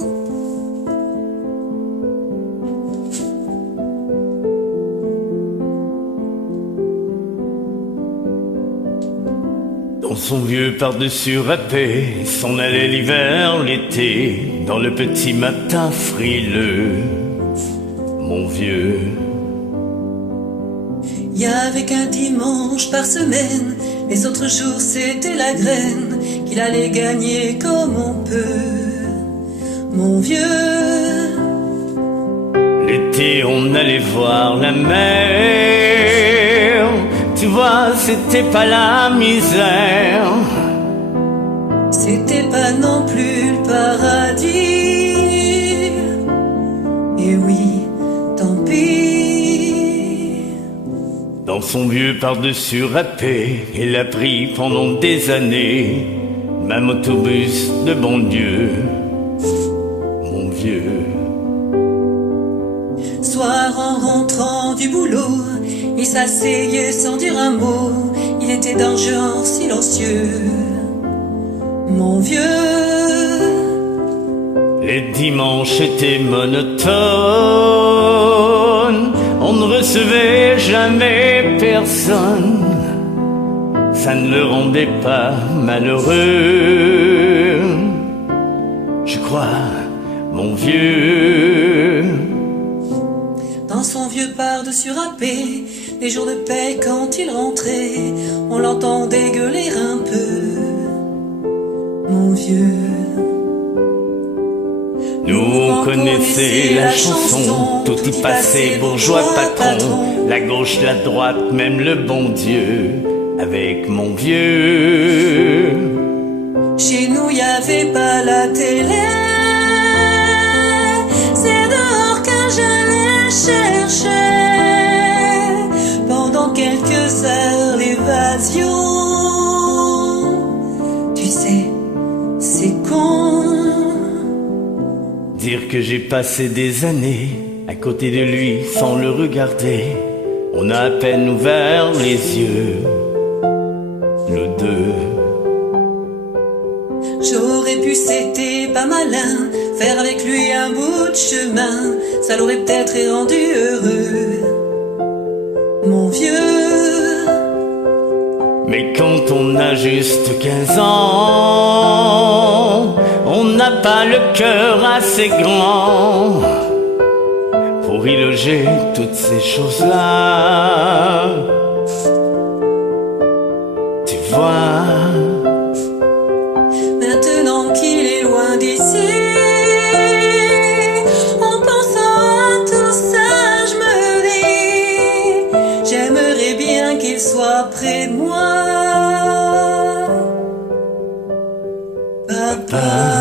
beaucoup. Dans son vieux par-dessus râpé, s'en allait l'hiver, l'été, dans le petit matin frileux, mon vieux. Il y avait qu'un dimanche par semaine, les autres jours c'était la graine, qu'il allait gagner comme on peut, mon vieux. L'été on allait voir la mer, tu vois c'était pas la misère. C'était pas non plus le paradis, et oui, tant pis. Dans son vieux par-dessus râpé, il a pris pendant des années, même autobus de bon Dieu, mon vieux. Soir en rentrant du boulot, il s'asseyait sans dire un mot, il était d'un genre silencieux, mon vieux. Les dimanches étaient monotones, on ne recevait jamais personne, ça ne le rendait pas malheureux, je crois, mon vieux. Dans son vieux par-dessus râpé, les jours de paix quand il rentrait, on l'entendait gueuler un peu, mon vieux. Nous on connaissait la chanson, tout y passait, bourgeois patron, la gauche, la droite, même le bon Dieu, avec mon vieux. Chez nous y avait pas la télé, c'est dehors que j'allais chercher, pendant quelques heures l'évasion. Tu sais, c'est con. Dire que j'ai passé des années à côté de lui sans le regarder, on a à peine ouvert les yeux, nous deux. J'aurais pu, c'était pas malin, faire avec lui un bout de chemin, ça l'aurait peut-être rendu heureux, mon vieux. Mais quand on a juste 15 ans, on n'a pas le cœur assez grand pour y loger toutes ces choses-là. Tu vois, Maintenant qu'il est loin d'ici, en pensant à tout ça, je me dis, j'aimerais bien qu'il soit près de moi, papa.